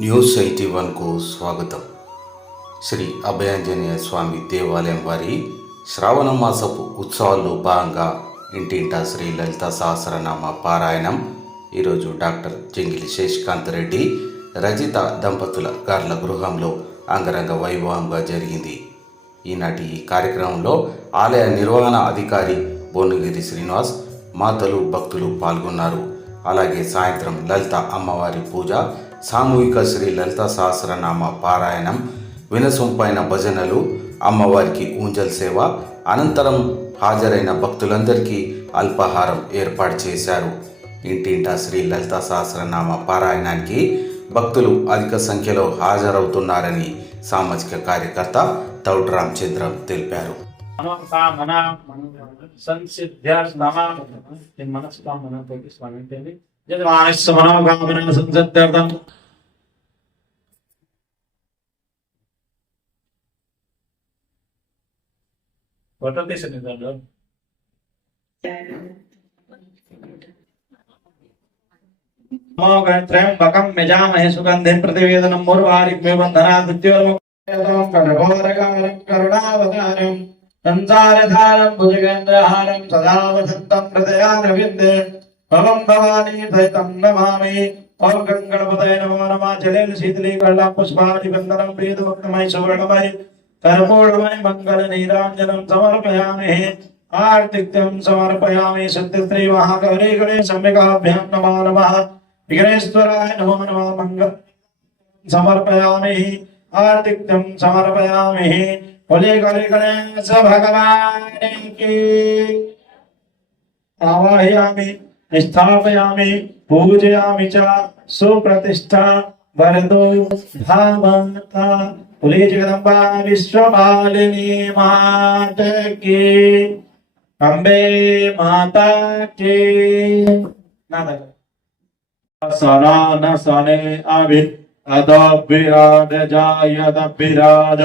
News eighty వన్కు స్వాగతం. శ్రీ అభయాంజనేయ స్వామి దేవాలయం వారి శ్రావణ మాసపు ఉత్సవాల్లో భాగంగా ఇంటింటా శ్రీ లలిత సహస్రనామ పారాయణం. ఈరోజు డాక్టర్ జంగిలి శేషకాంత్ రెడ్డి రజిత దంపతుల గార్ల గృహంలో అంగరంగ వైభవంగా జరిగింది. ఈనాటి ఈ కార్యక్రమంలో ఆలయ నిర్వహణ అధికారి భువనగిరి శ్రీనివాస్ మాతలు భక్తులు పాల్గొన్నారు. అలాగే సాయంత్రం లలిత అమ్మవారి పూజ సామూహిక శ్రీ లలిత సహస్రనామ పారాయణం వినసొంపైన భజనలు అమ్మవారికి ఊంజల్ సేవ అనంతరం హాజరైన భక్తులందరికీ అల్పాహారం ఏర్పాటు చేశారు. ఇంటింటా శ్రీ లలిత సహస్రనామ పారాయణానికి భక్తులు అధిక సంఖ్యలో హాజరవుతున్నారని సామాజిక కార్యకర్త తౌడ్ రామచంద్రం తెలిపారు. మనోకామన What are they sitting under? त्रयम्बकं यजामहे सुगन्धिं प्रतिवेदनं मुर्वारिग्मे बन्धनात् मृत्योर्मुक्तिं कटकोदरकमलं करुणावतारं संसारधारं भुजगेन्द्रहारं सदावसन्तं हृदयानविन्दे भवं भवानी सहितं नमामि। ॐ गङ्गणपतये नमो नमः। जलेन शीतलीकरणां पुष्पादिबन्धनं प्रीतवक्तमयि सुवर्णमयि। कर्पूरमय मंगल नीरांजनम समर्पयामि। आर्तिक्यम समर्पयामि। सिद्धश्री महाकवि गणेश सम्यकाभ्याम नमो नमः। विघ्नेश्वराय नमो नमः। मंगल समर्पयामि। आर्तिक्यम समर्पयामि। बोले गौरी गणेश भगवान की। आवाहयामि स्थापयामि पूजयामि च। सुप्रतिष्ठा वरदो धामता। పులి జగదంబ విశ్వపాలిని మాటకి కంబే మాతాకి. నా దగ్గర సనాన సనే అభి అదభిరాజ జాయదభిరాజ విరాజ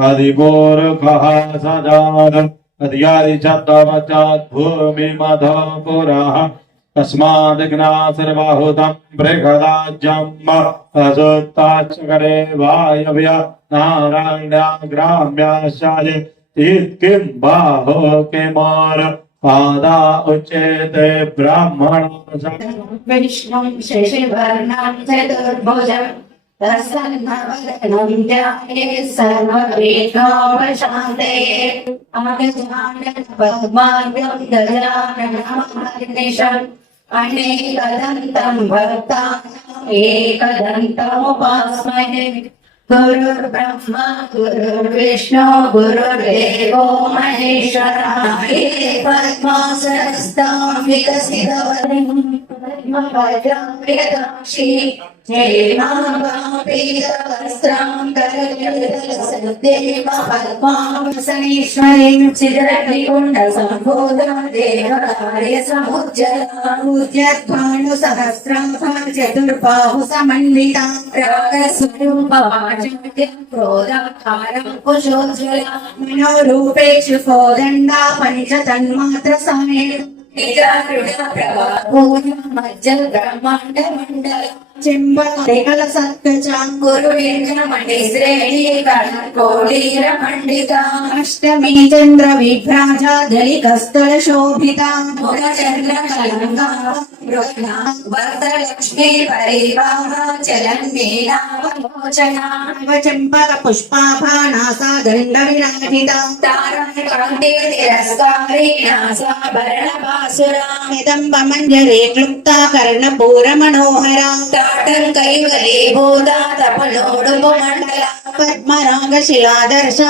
అదిగోర్ఖః సజాద అదియాది చత్తవచాత్ భూమి మధపురః तस्मादग्नासर्वाहुतम् बृहदाज्यम् असुत्ताचकरे वायव्य नारायणाग्राम्याशाले किम् बाहो किमोर पादा उच्यते ब्राह्मण विष्णुं शशिवर्णं अनेकदन्तं भक्तानाम् एकदन्तमुपास्महे गुरुर्ब्रह्मा गुरुर्विष्णु गुरुर्देवो महेश्वरः हे पद्मासनस्तां विकसितवतीं पद्मभद्रां प्रियताक्षी हेमाङ्गापीतवस्त्रां करलितलसद्देव पद्मासनेश्वरीं चिरग्निकुण्डसम्भोधा देवकार्यसमुज्जलामुद्यद्भानुसहस्रं चतुर्बाहु समन्वितां रागस्वरूपवाचं क्रोधाकारं कुशोज्ज्वला मनोरूपेषु कोदण्डा पञ्चतन्मात्र समेत మజ్జల బ్రహ్మాండ మండలం. చెంబల సత్కచాంగురుమణి శ్రేణి కోడీర పండిత అష్టమి చంద్ర విభ్రాజాదలి కస్తల శోభిత చంద్ర కలంగా వరదలక్ష్మీ పరివాహ చలన్మేనావచన చెంపక పుష్పాభానాసా దండ విరాజిత తారాకాంతి తిరస్కారి నాసాభరణ బాసురామిదంబ మంజరే క్లుప్తా కర్ణ పూర మనోహరా తాటం కైవలే భూదా తపనోడు మండల పద్మరాగ శిలాదర్శ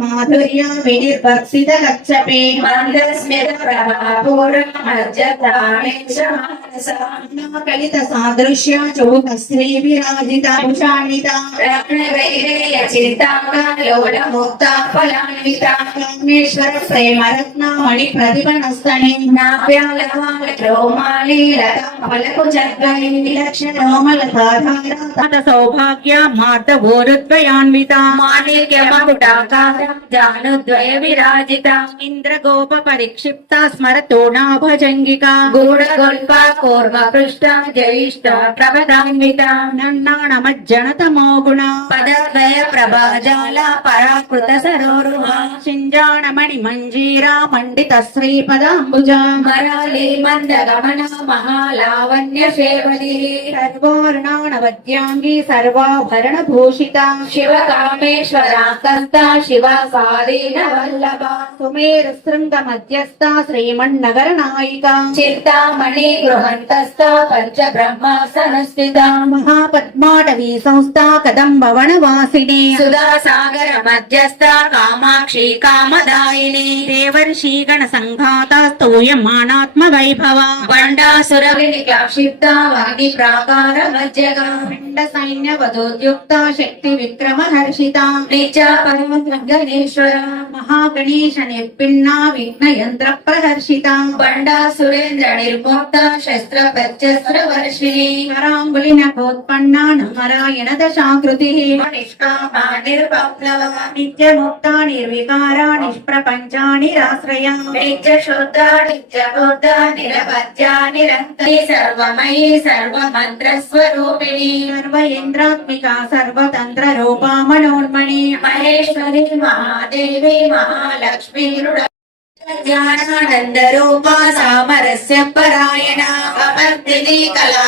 మాధుర్య వినిర్భక్సిత లక్షపే మందస్మిత ప్రభాపూర కలిత సాదృశ్య చోక శ్రీ విరాజిత భూషాణిత చింతాంగలోల ముక్త ఫలాన్విత రామేశ్వర ప్రేమ రత్నామణి ప్రతిభ నస్తని నాభ్యాల సౌభాగ్య మాత ఓరుద్వయాన్విత జానుద్వయ విరాజిత ఇంద్రగోప పరిక్షిప్త స్మరతోణాభజంగిక గూఢగొల్ప కూర్మ పృష్ట జయిష్ట ప్రభదాన్విత నన్నాణమజ్జనతమో గుణ పదద్వయ ప్రభాజాల పరాకృత సరోరుహ చింజాణమణి మంజీరా మండిత శ్రీపదాంబుజ మరాళి మందగమన మహాల సేవలి సర్వార్ణాణవద్యాంగి సర్వాభరణ భూషిత శివ కామేశ్వరాకంత శివ స్వాధీన వల్లభ సుమేరు శృంగ మధ్యస్థ శ్రీమన్నగర నాయిక చింతామణి గృహంతస్థ పంచ బ్రహ్మాసనస్థిత మహాపద్మాటవీ సంస్థ కదంబవన వాసిని సుధా సాగర వినిక్షిప్త వాగి ప్రాకార మధ్యగా పిండ సైన్య వధోద్యుక్త శక్తి విక్రమ హర్షిత నిజ పరమ గణేశ్వర మహాగణేశ నిర్పిన్న విఘ్న యంత్ర ప్రహర్షిత బండాసురేంద్ర నిర్ముక్త శస్త్ర ప్రత్యస్త్ర వర్షిణి కరాంగులి నఖోత్పన్నా నమరాయణ దశాకృతి నిష్కామ నిర్పప్లవ నిత్యముక్త నిర్వికార నిష్ప్రపంచాని రాశ్రయ నిత్య శుద్ధ నిత్య బుద్ధ నిరవధ్య నిరంతరి सर्वमयी सर्वमन्त्रस्वरूपिणी सर्व इन्द्रात्मिका सर्वतन्त्ररूपा मनोन्मणि महेश्वरी महादेवी महालक्ष्मी ज्ञानानन्दरूपा सामरस्य परायणा कला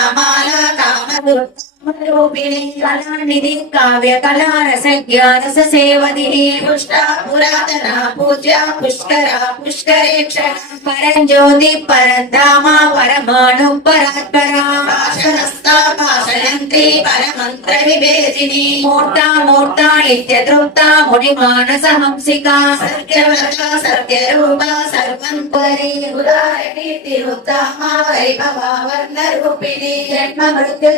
कामदुर्गा रूपिणी कलानिधि काव्यकलारसज्ञानससेवदिः पुष्टा पुरातना पूज्या पुष्करा पुष्करेक्षणा परञ्ज्योति परन्धामा परमाणु परात्परा పుష్కర పుష్కరేక్ష పరంజ్యోతి పరంధామ పరమాణు పరాత్పర భాషణస్థ భాషయంతి పరమంత్ర విభేదిని మూర్త మూర్త నిత్య తృప్త ముని మానస హంసిక సత్యవ్రత సత్యరూప సర్వం పరి ఉదాహరణి తిరుత్తమ వైభవ వర్ణ రూపిణి జన్మ మృత్యు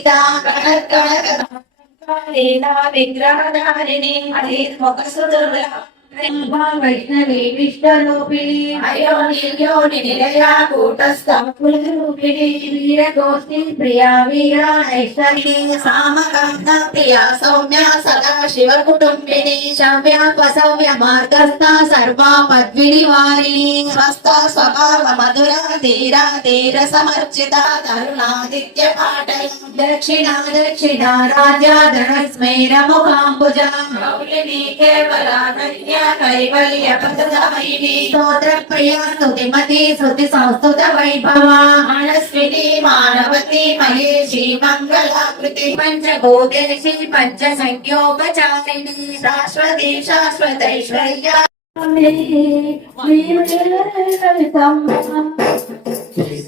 జన్మకర్త జన విశ్రాంతి దాయిని సర్వోపనిషదుష్ట శాంతశీల కళాత్మిక గంభీర గణాంతస్థ గర్భిత గాఢలోలుపా వివహంగైత కష్ట కాంత కాంతాత్త విగ్రహ కార్య కారణ నిర్ముక్త కామహేరి తరంగిత గణ లీలా విగ్రహధారిణి అధీర్ముఖ సుదుర్గా వైష్ణవి విష్ణరూపిణి అయోని యోని నిలయ కూటస్థ రూపిణి వీర గోష్ఠి ప్రియా వీర నైష్ఠి సామకాంత ప్రియ సౌమ్య సదా శివ కుటుంబిని శవ్య పసవ్య మార్గస్థ సర్వా పద్విని వారిణి స్వస్థ స్వభావ మధుర ధీర ధీర సమర్చిత తరుణాదిత్య పాటల దక్షిణ దక్షిణ రాజా ధనస్మేర ముఖాంబుజ కేవలానన్య కైవల్య పదదాయిని స్తోత్ర ప్రియ స్తుతిమతి శృతి సంస్తుత వైభవ మనస్విని మానవతి మహేషి మంగళాకృతి పంచభూతేషి పంచ సంఖ్యోపచారిణి శాశ్వతి శాశ్వతైశ్వర్య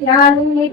Yani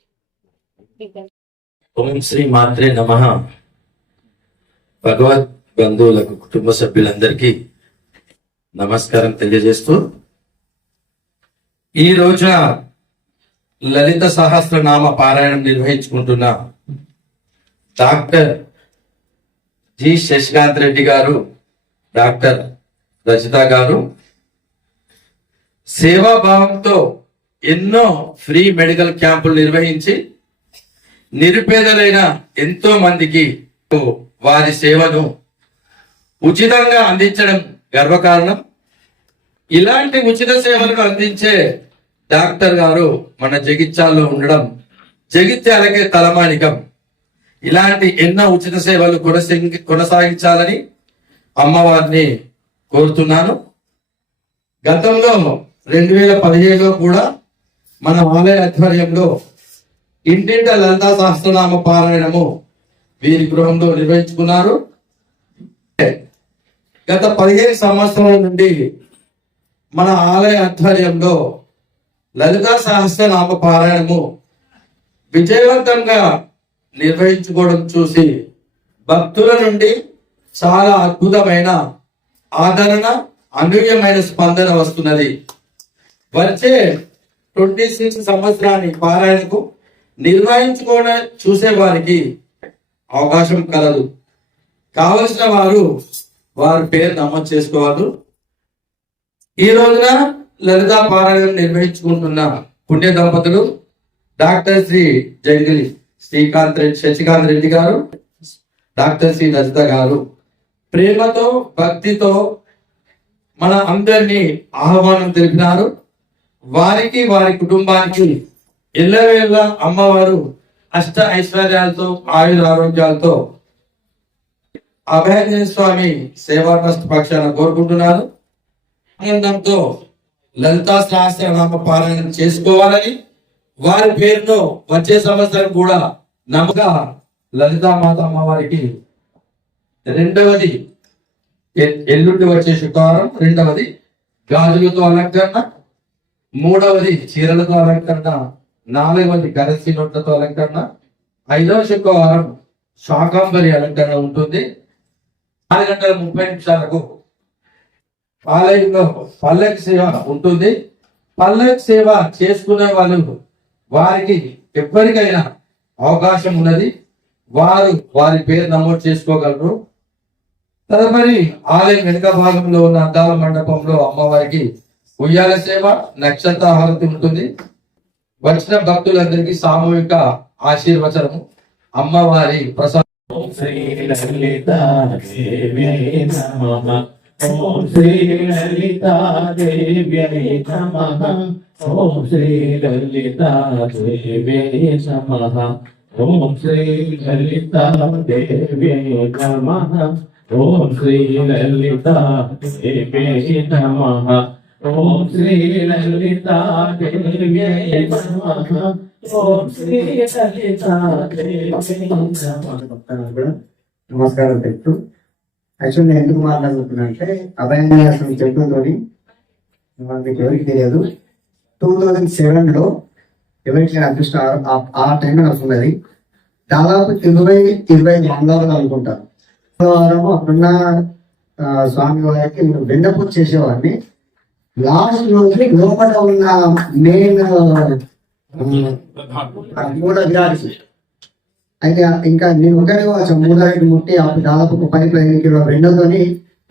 ఓం శ్రీ మాత్రే నమ. భగవత్ బంధువులకు కుటుంబ సభ్యులందరికీ నమస్కారం తెలియజేస్తూ ఈ రోజున లలిత సహస్రనామ పారాయణం నిర్వహించుకుంటున్న డాక్టర్ జి శశికాంత్ రెడ్డి గారు డాక్టర్ రజిత గారు సేవాభావంతో ఎన్నో ఫ్రీ మెడికల్ క్యాంపులు నిర్వహించి నిరుపేదలైన ఎంతో మందికి వారి సేవను ఉచితంగా అందించడం గర్వకారణం. ఇలాంటి ఉచిత సేవలను అందించే డాక్టర్ గారు మన జగిత్యాల్లో ఉండడం జగిత్యాలకే తలమానికం. ఇలాంటి ఎన్నో ఉచిత సేవలు కొనసాగి- కొనసాగించాలని అమ్మవారిని కోరుతున్నాను. గతంలో రెండు వేల పదిహేడులో కూడా మన ఆలయ ఆధ్వర్యంలో ఇంటింట లలితా సహస్రనామ పారాయణము వీరి గృహంలో నిర్వహించుకున్నారు. గత పదిహేను సంవత్సరాల నుండి మన ఆలయ ఆధ్వర్యంలో లలితా సహస్రనామ పారాయణము విజయవంతంగా నిర్వహించుకోవడం చూసి భక్తుల నుండి చాలా అద్భుతమైన ఆదరణ అనూహ్యమైన స్పందన వస్తున్నది. వచ్చే ట్వంటీ సిక్స్ సంవత్సరాన్ని పారాయణకు నిర్వహించుకోవడం చూసే వారికి అవకాశం కలదు. కావలసిన వారు వారి పేరు నమోదు చేసుకోవాలి. ఈ రోజున లలితా పారాయణం నిర్వహించుకుంటున్న పుణ్య దంపతులు డాక్టర్ శ్రీ జంగిలి శ్రీకాంత్ రెడ్డి శశికాంత్ రెడ్డి గారు డాక్టర్ శ్రీ రజిత గారు. ప్రేమతో భక్తితో మన అందరినీ ఆహ్వానం తెలిపినారు. వారికి వారి కుటుంబానికి ఎల్లవేళ అమ్మవారు అష్ట ఐశ్వర్యాలతో ఆయుర ఆరోగ్యాలతో అభయ స్వామి సేవా ట్రస్ట్ పక్షాన కోరుకుంటున్నాను ఆనందంతో లలితా సహస్రనామ పారాయణం చేసుకోవాలని వారి పేరును వచ్చే సంవత్సరం కూడా నమ్మక లలితా మాత అమ్మవారికి రెండవది ఎల్లుండి వచ్చే శుక్రవారం రెండవది గాజులతో అలంకరణ మూడవది చీరలతో అలంకరణ నాలుగవది కరెన్సీ నోట్లతో అలంకరణ ఐదవ శుక్రవారం శాకాంబరి అలంకరణ ఉంటుంది. నాలుగు గంటల ముప్పై నిమిషాలకు ఆలయంలో పల్లకి సేవ ఉంటుంది. పల్లకి సేవ చేసుకునే వాళ్ళు వారికి ఎవరికైనా అవకాశం ఉన్నది. వారు వారి పేరు నమోదు చేసుకోగలరు. తదుపరి ఆలయం వెనుక భాగంలో ఉన్న అద్దాల మండపంలో అమ్మవారికి ఉయ్యాల సేవ నక్షత్ర హారతి ఉంటుంది. వచ్చిన భక్తులందరికీ సామూహిక ఆశీర్వచనము. అమ్మవారి ప్రసాదం. ఓం శ్రీ లలితా దేవ్యై నమః. ఓం శ్రీ లలితా దేవ్యై నమః. ఓం శ్రీ లలితా దేవ్యై నమః. ఓం శ్రీ లలితా దేవ్యై నమః. ఓం శ్రీ లలితా నమః. ఓం శ్రీ లలితా నమః నమస్కారం చెప్తూ. యాక్చువల్ నేను ఎందుకు మాట్లాడుతున్నానంటే అభయన్యాసం అభయాన్యాసం చెట్టుతోని మీకు ఎవరికి తెలియదు. టూ థౌజండ్ సెవెన్లో ఎవరికి అదృష్టం ఆ- టైంలో వస్తున్నది దాదాపు ఇరవై ఇరవై ఐదు మంగళవారం అనుకుంటా. మంగళవారం అక్కడున్న స్వామి వారికి నేను వెన్నపూజ చేసేవాడిని. లాస్ట్ రోజు లోపల ఉన్న మెయిన్ అయితే ఇంకా నేను ఒకరే వచ్చాను మూలానికి ముట్టి అప్పుడు దాదాపు ఒక పది పదిహేను కిలో వెన్నతోని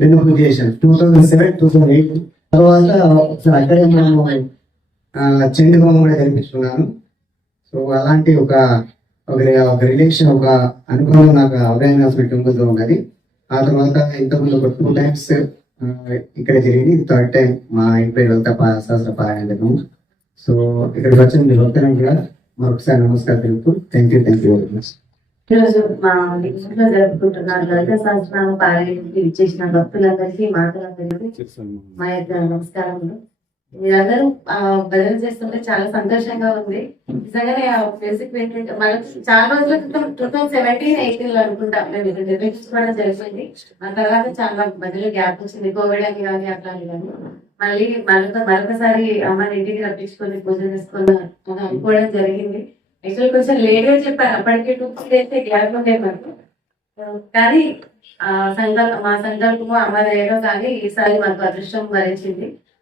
వెన్ను పూజ చేశాను. Two thousand seven two thousand eight తర్వాత ఒకసారి అక్కడే ఆ, చెండు బొమ్మ కూడా కనిపించుకున్నాను సో అలాంటి ఒక ఒక రిలేషన్ ఒక అనుభవం నాకు అవగాహన టెంపుల్తో ఉన్నది. ఆ తర్వాత ఇంతకుముందు ఒక టూ టైమ్స్ ఇక్కడ జరిగింది. థర్డ్ టైం మా ఇంట్లో వెళ్తా సహస్ర పారాయణం. సో ఇక్కడికి వచ్చిన మీరు ఒక్కరం కూడా మరొకసారి నమస్కారం తెలుపు thank you thank you very much ఈరోజు మా ఇంట్లో జరుపుకుంటున్నారు లలిత సహస్రనామ పారాయణకి ఇచ్చేసిన భక్తులందరికీ మాతలందరికీ మా యొక్క నమస్కారములు. మీరందరూ భజన చేస్తుంటే చాలా సంతోషంగా ఉంది. నిజంగానే బేసిక్ ఏంటంటే మనం చాలా రోజుల క్రితం టూ థౌసండ్ సెవెంటీన్ ఎయిటీన్లో అనుకుంటాం. మేము నిర్వహించుకోవడం జరిగింది. ఆ తర్వాత చాలా మధ్యలో గ్యాప్ వచ్చింది. కోవిడ్ అని కానీ అట్లా అని కానీ. మళ్ళీ మరొక మరొకసారి అమ్మని ఇంటికి రప్పించుకొని పూజ చేసుకొని అని అనుకోవడం జరిగింది. యాక్చువల్ కొంచెం లేట్గా చెప్పారు అప్పటికే టూ త్రీ డేస్ గ్యాప్ ఉండే మనకు కానీ ఆ సంకల్ప మా సంకల్పము వేయడం కానీ ఈసారి మనకు అదృష్టం భరించింది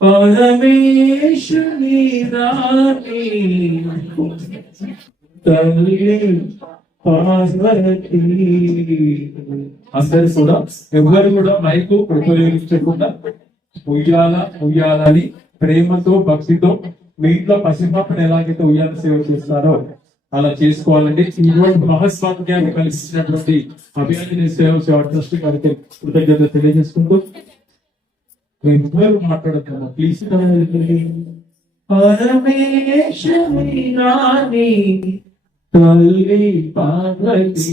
పరమేశ్వరి రాణి తల్లి అందరు కూడా ఎవరు కూడా మైకు ఉపయోగించకుండా ఉయ్యాల ఉయ్యాలని ప్రేమతో భక్తితో మీ ఇంట్లో పసిపాపను ఎలాగైతే ఉయ్యాల సేవ చేస్తారో అలా చేసుకోవాలండి ఇటువంటి మహస్వాక్యాన్ని కలిసినటువంటి అభియాన్ని సేవ సేవ ట్రస్ట్ గారికి కృతజ్ఞత తెలియజేసుకుంటూ ఎవ్వరు మాట్లాడతాము ప్లీజ్. పరమేశ్వరి తల్లి పార్వతి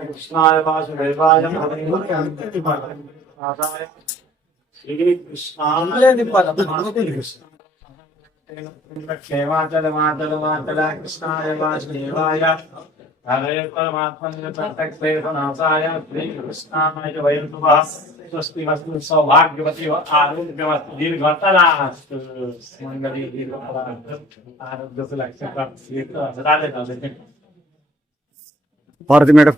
कृष्णाय वासुदेवाय क्षेमाचल मातल मातल कृष्णाय वासुदेवाय हरे परमात्मने प्रत्यक्षेपनाथाय श्रीकृष्णाय वयं सुभाष स्वस्तिवस्तु सौभाग्यवती आरोग्यवस्तु दीर्घतलास्तु मंगली दीर्घतलास्तु आरोग्य सुलक्षण प्राप्त सदा देता देते भारत मैडम।